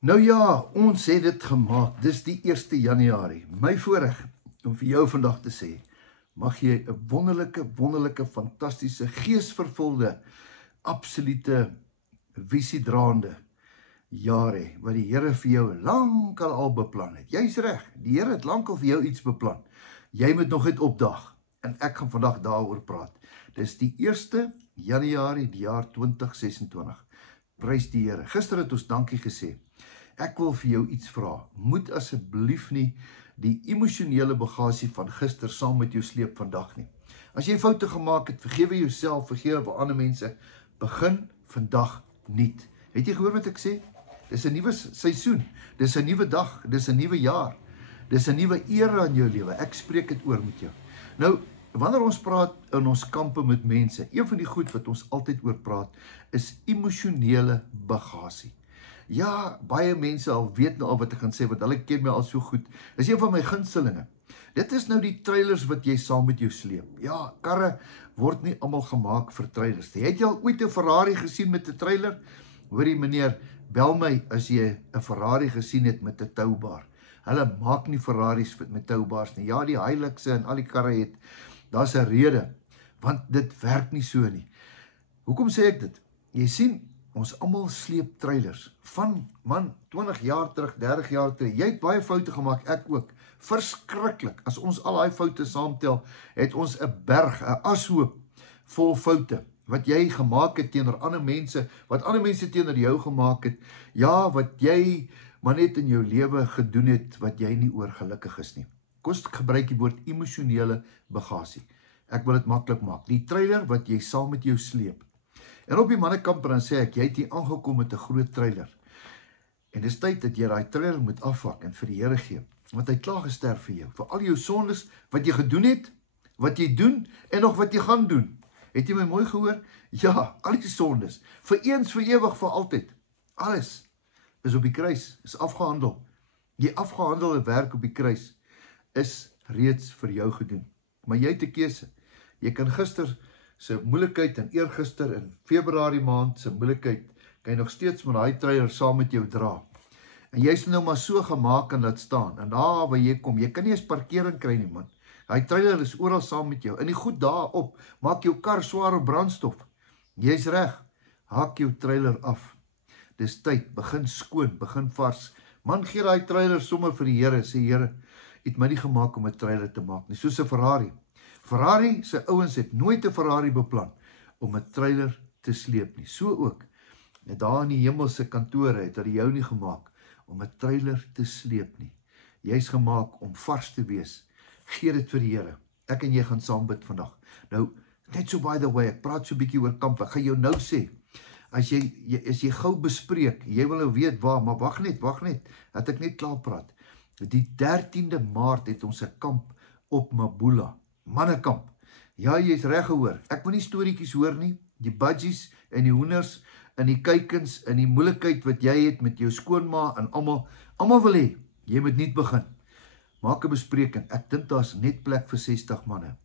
Nou ja, ons het dit gemaak. Dis die 1 Januarie. My voorreg om vir jou vandag te sê, mag jy 'n wonderlike, fantastiese, geesvervulde, absolute, visiedraande jaar hê, wat die Here vir jou lankal al beplan het. Jy's reg, die Here het lankal vir jou iets beplan. Jy moet nog net opdag, en ek gaan vandag daaroor praat. Dis die 1 Januarie, die jaar 2026. Prys die Here. Gister het ons dankie gesê. Ek wil vir jou iets vra. Moet asseblief nie die emosionele bagasie van gister saam met jou sleep vandag nie. As jy foute gemaak het, vergewe jouself, vergewe ander mense. Begin vandag nuut. Het jy gehoor wat ek sê? Dis 'n nuwe seisoen. Dis 'n nuwe dag. Dis 'n nuwe jaar. Dis 'n nuwe era in jou lewe. Ek spreek dit oor met jou. Nou, wanneer ons praat in ons kampe met mense, een van die goed wat ons altyd oor praat, is emosionele bagasie. Ja, baie mense al weet nou al wat ek gaan sê, want hulle ken my al so goed. Dis een van my gunstelinge. Dit is nou die trailers wat jy saam met jou sleep. Ja, karre word nie almal gemaak vir trailers. Het jy al ooit 'n Ferrari gesien met 'n trailer? Hoorie meneer, bel my as jy 'n Ferrari gesien het met 'n toubaar. Hulle maak nie Ferraris met toubaars nie. Ja, die Hiluxe en al die karre het. Daar's 'n rede, want dit werk nie so nie. Hoekom sê ek dit? Jy sien, ons almal sleep trailers. Van, man, 20 jaar terug, 30 jaar terug. Jy het baie foute gemaak, ek ook. Verskriklik. As ons al daai foute saamtel, het ons 'n berg, 'n ashoop vol foute wat jy gemaak het teenoor ander mense, wat ander mense teenoor jou gemaak het. Ja, wat jy maar net in jou lewe gedoen het, wat jy nie oor gelukkig is nie. Kom ons gebruik die woord emosionele bagasie. Ek wil dit maklik maak. Die trailer wat jy saam met jou sleep. En op die mannekamp dan sê ek, jy het hier aangekom met 'n groot trailer. En dis tyd dat jy daai trailer moet afvak en vir die Here gee, want hy het klaar gesterf vir jou, vir al jou sondes wat jy gedoen het, wat jy doen en nog wat jy gaan doen. Het jy my mooi gehoor? Ja, al die sondes, vir eens, vir ewig, vir altyd. Alles is op die kruis, is afgehandel. Die afgehandelde werk op die kruis is reeds vir jou gedoen. Maar jy het 'n keuse. Jy kan gister se moeilikheid en eergister in Februarie maand se moeilikheid, kan jy nog steeds met daai trailer saam met jou dra. En jy is nou maar so gemaak en laat staan. En daar waar jy kom, jy kan nie eens parkering kry nie, man. Daai trailer is oral saam met jou. En die goed daarop, maak jou kar swaar op brandstof. Jy's reg. Haak jou trailer af. Dis tyd, begin skoon, begin vars. Man, gee daai trailer sommer vir die Here, sê Here, het my nie gemaak om 'n trailer te maak nie, soos 'n Ferrari. Ferrari se ouens het nooit 'n Ferrari beplan om 'n trailer te sleep nie. So ook, net daar in die hemelse kantore het hulle jou nie gemaak om 'n trailer te sleep nie. Jy's gemaak om vars te wees. Gee dit vir die Here. Ek en jy gaan saam bid vandag. Nou, net so by the way, ek praat so 'n bietjie oor kamp. Ek gaan jou nou sê, as jy gou bespreek, jy wil nou weet waar, maar wag net, dat ek net klaar praat. Die 13de Maart het ons 'n kamp op Mabula, mannekamp. Ja, jy's reg gehoor. Ek wil nie storieetjies hoor nie, die budgies en die hoenders en die kuikens en die moeilikheid wat jy het met jou skoonma en almal wil hê, jy moet nie begin. Maak 'n bespreking. Ek dink daar's net plek vir 60 manne.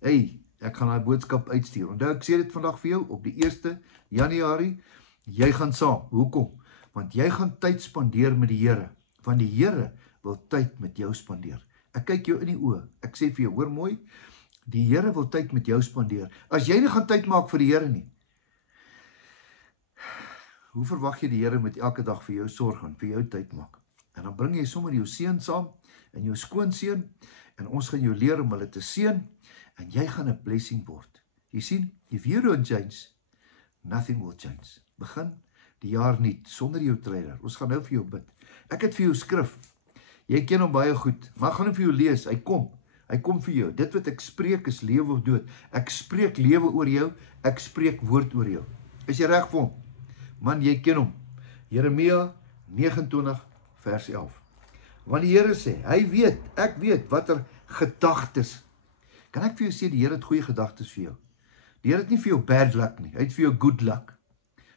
Hey, ek gaan daai boodskap uitstuur. Onthou, ek sê dit vandag vir jou op die 1 Januarie. Jy gaan saam. Hoekom? Want jy gaan tyd spandeer met die Here. Want die Here wil tyd met jou spandeer. Ek kyk jou in die oë. Ek sê vir jou, hoor mooi, die Here wil tyd met jou spandeer. As jy nie gaan tyd maak vir die Here nie, hoe verwag jy die Here met elke dag vir jou sorg en vir jou tyd maak? En dan bring jy sommer jou seun saam en jou skoonseun en ons gaan jou leer om hulle te seën en jy gaan 'n blessing word. Jy sien, if you don't change, nothing will change. Begin die jaar nuut sonder jou trailer. Ons gaan nou vir jou bid. Ek het vir jou skrif. Jy ken hom baie goed, maar ek gaan hom vir jou lees. Hy kom vir jou. Dit wat ek spreek is lewe of dood. Ek spreek lewe oor jou, ek spreek woord oor jou. Is jy reg vir hom? Man, jy ken hom. Jeremia 29 vers 11. Want die Here sê, hy weet, ek weet watter gedagtes. Kan ek vir jou sê, die Here het goeie gedagtes vir jou. Die Here het nie vir jou bad luck nie, hy het vir jou good luck.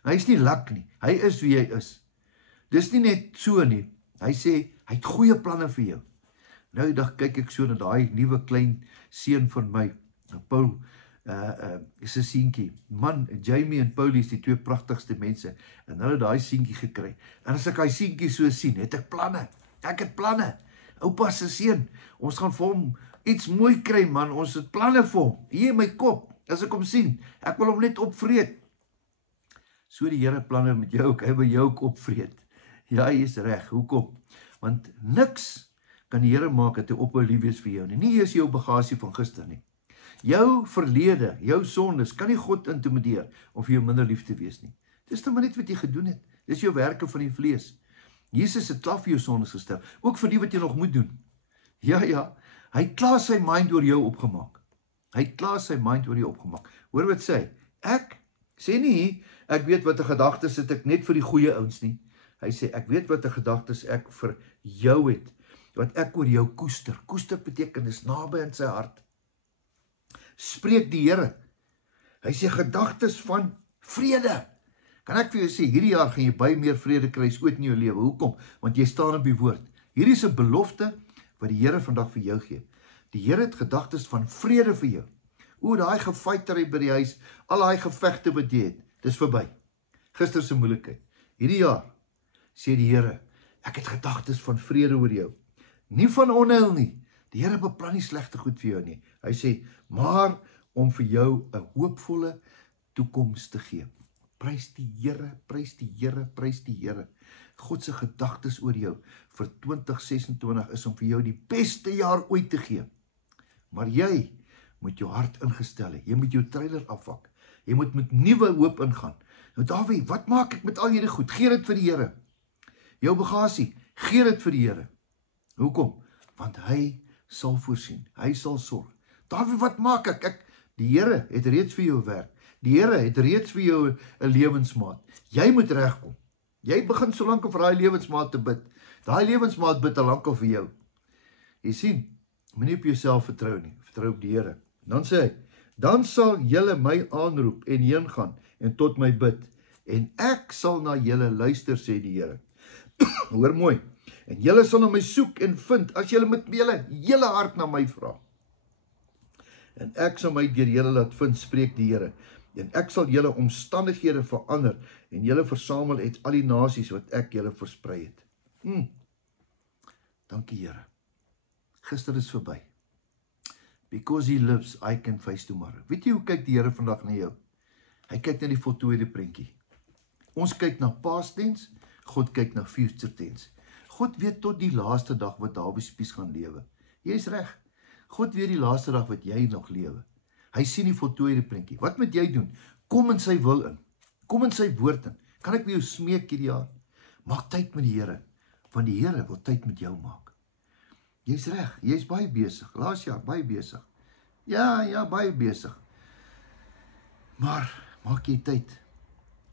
Hy is nie luck nie, hy is wie hy is. Dis nie net so nie, hy sê, hy het goeie planne vir jou. Nou die dag kyk ek so na daai nuwe klein seun van my, Paul, is 'n seentjie. Man, Jamie en Paulie is die twee pragtigste mense en hulle het daai seentjie gekry. En as ek daai seentjie so sien, het ek planne. Ek het planne. Oupa se seun, ons gaan vir hom iets mooi kry, man. Ons het planne vir hom. Hier in my kop, as ek hom sien, ek wil hom net opvreet. So die Here planne met jou, hy wil jou ook opvreet. Ja, hy is reg. Hoekom? Want niks kan die Here maak dat hy ophou lief wees vir jou nie. Nie eers jou bagasie van gister nie. Jou verlede, jou sondes, kan nie God intimideer om vir jou minder lief te wees nie. Dis nou maar net wat jy gedoen het. Dis jou werke van die vlees. Jesus het klaar vir jou sondes gesterf, ook vir die wat jy nog moet doen. Ja, hy het klaar sy mind oor jou opgemaak. Hy het klaar sy mind oor jou opgemaak. Hoor wat sê hy? Ek sê nie, ek weet wat 'n gedagtes het ek net vir die goeie ouens nie. Hy sê, ek weet wat 'n gedagtes ek vir jou het, wat ek oor jou koester. Koester beteken, is naby in sy hart. Spreek die Here. Hy sê, gedagtes van vrede. Kan ek vir jou sê, hierdie jaar gaan jy baie meer vrede kry as ooit in jou lewe. Hoekom? Want jy staan op die woord. Hierdie is 'n belofte wat die Here vandag vir jou gee. Die Here het gedagtes van vrede vir jou. Daai gefighter by die huis, al daai gevegte wat jy het, dis verby. Gister se moeilikheid. Hierdie jaar sê die Here, ek het gedagtes van vrede oor jou. Nie van onheil nie. Die Here beplan nie slegte goed vir jou nie. Hy sê, maar om vir jou 'n hoopvolle toekoms te gee. Prys die Here, prys die Here, prys die Here. God se gedagtes oor jou vir 2026 is om vir jou die beste jaar ooit te gee. Maar jy moet jou hart ingestel hê. Jy moet jou trailer afvak. Jy moet met nuwe hoop ingaan. Nou Dawie, wat maak ek met al hierdie goed? Gee dit vir die Here. Jou bagasie, gee dit vir die Here. Hoekom? Want hy sal voorsien. Hy sal sorg. Dawie, wat maak ek? Die Here het reeds vir jou werk. Die Here het reeds vir jou 'n lewensmaat. Jy moet regkom. Jy begin solank vir daai lewensmaat te bid. Daai lewensmaat bid al lankal vir jou. Jy sien, moenie op jouself vertrou nie. Vertrou op die Here. Dan sê hy, dan sal julle my aanroep en heen gaan en tot my bid. En ek sal na julle luister, sê die Here. Hoor mooi. En julle sal na my soek en vind as julle met julle hele hart na my vra. En ek sal my deur julle laat vind, spreek die Here. En ek sal julle omstandighede verander en julle versamel uit al die nasies wat ek julle versprei het. Dankie Here. Gister is verby. Because he lives, I can face tomorrow. Weet jy hoe kyk die Here vandag na jou? Hy kyk na die voltooide prentjie. Ons kyk na past tense, God kyk na future tense. God weet tot die laaste dag wat Dawie Spies gaan lewe. Jy is reg. God weet die laaste dag wat jy nog lewe. Hy sien die voltooide prentjie. Wat moet jy doen? Kom in sy wil in. Kom in sy woord in. Kan ek vir jou smeek hierdie jaar? Maak tyd met die Here, want die Here wil tyd met jou maak. Jy's reg, jy's baie besig. Laas jaar baie besig. Ja, baie besig. Maar maak jy tyd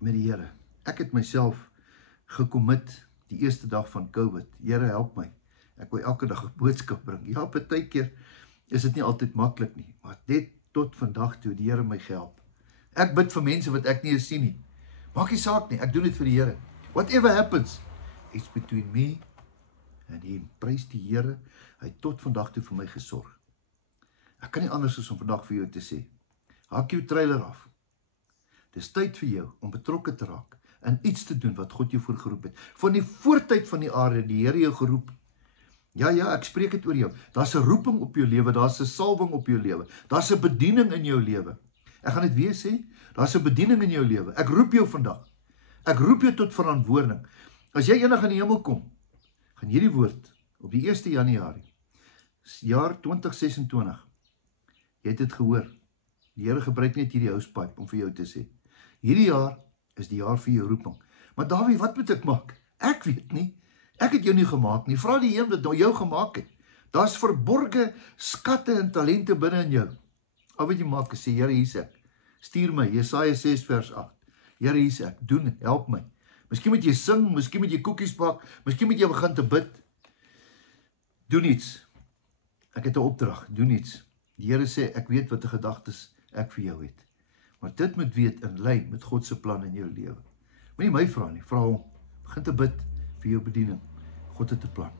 met die Here. Ek het myself gekommit die eerste dag van COVID. Here, help my. Ek wil elke dag 'n boodskap bring. Ja, partykeer is dit nie altyd maklik nie, maar net tot vandag toe die Here my gehelp. Ek bid vir mense wat ek nie eens sien nie. Maak nie saak nie, ek doen dit vir die Here. Whatever happens, it's between me and him. Prys die Here, hy het tot vandag toe vir my gesorg. Ek kan nie anders as om vandag vir jou te sê, haak jou trailer af. Dis tyd vir jou om betrokke te raak en iets te doen wat God jou voorgeroep het. Van die voortyd van die aarde, die Here jou geroep. Ja, ek spreek dit oor jou. Daar's 'n roeping op jou lewe, daar's 'n salwing op jou lewe. Daar's 'n bediening in jou lewe. Ek gaan dit weer sê, daar's 'n bediening in jou lewe. Ek roep jou vandag. Ek roep jou tot verantwoording. As jy eendag in die hemel kom, gaan hierdie woord op die 1 Januarie, jaar 2026. Jy het dit gehoor. Die Here gebruik net hierdie housepipe om vir jou te sê. Hierdie jaar is die jaar vir jou roeping. Maar Dawie, wat moet ek maak? Ek weet nie. Ek het jou nie gemaak nie. Vra die Here wat jou gemaak het. Daar's verborge skatte en talente binne in jou. Al wat jy maak is sê, Here, hier is ek. Stuur my, Jesaja 6 vers 8. Here, hier is ek. Doen, help my. Miskien moet jy sing, miskien moet jy koekies bak, miskien moet jy begin te bid. Doen iets. Ek het 'n opdrag, doen iets. Die Here sê, ek weet wat 'n gedagtes ek vir jou het. Maar dit moet weet in lyn met God se plan in jou lewe. Moenie my vra nie, vra hom. Begin te bid vir jou bediening. God het 'n plan.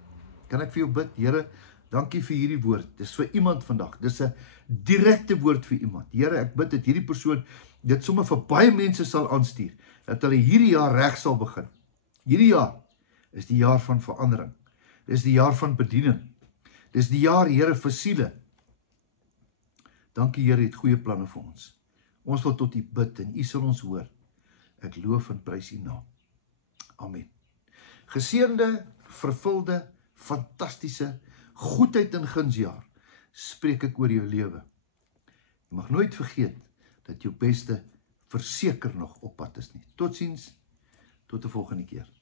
Kan ek vir jou bid? Here, Dankie vir hierdie woord. Dis vir iemand vandag. Dis 'n direkte woord vir iemand. Here, ek bid dat hierdie persoon dit sommer vir baie mense sal aanstuur, dat hulle hierdie jaar reg sal begin. Hierdie jaar is die jaar van verandering. Dis die jaar van bediening. Dis die jaar, Here, vir siele. Dankie, Here, het goeie planne vir ons. Ons wil tot U bid en U sal ons hoor. Ek loof en prys U naam. Amen. Geseënde, vervulde, fantastiese, goedheid en gunsjaar spreek ek oor jou lewe. Jy mag nooit vergeet dat jou beste verseker nog op pad is nie. Totsiens, tot 'n volgende keer.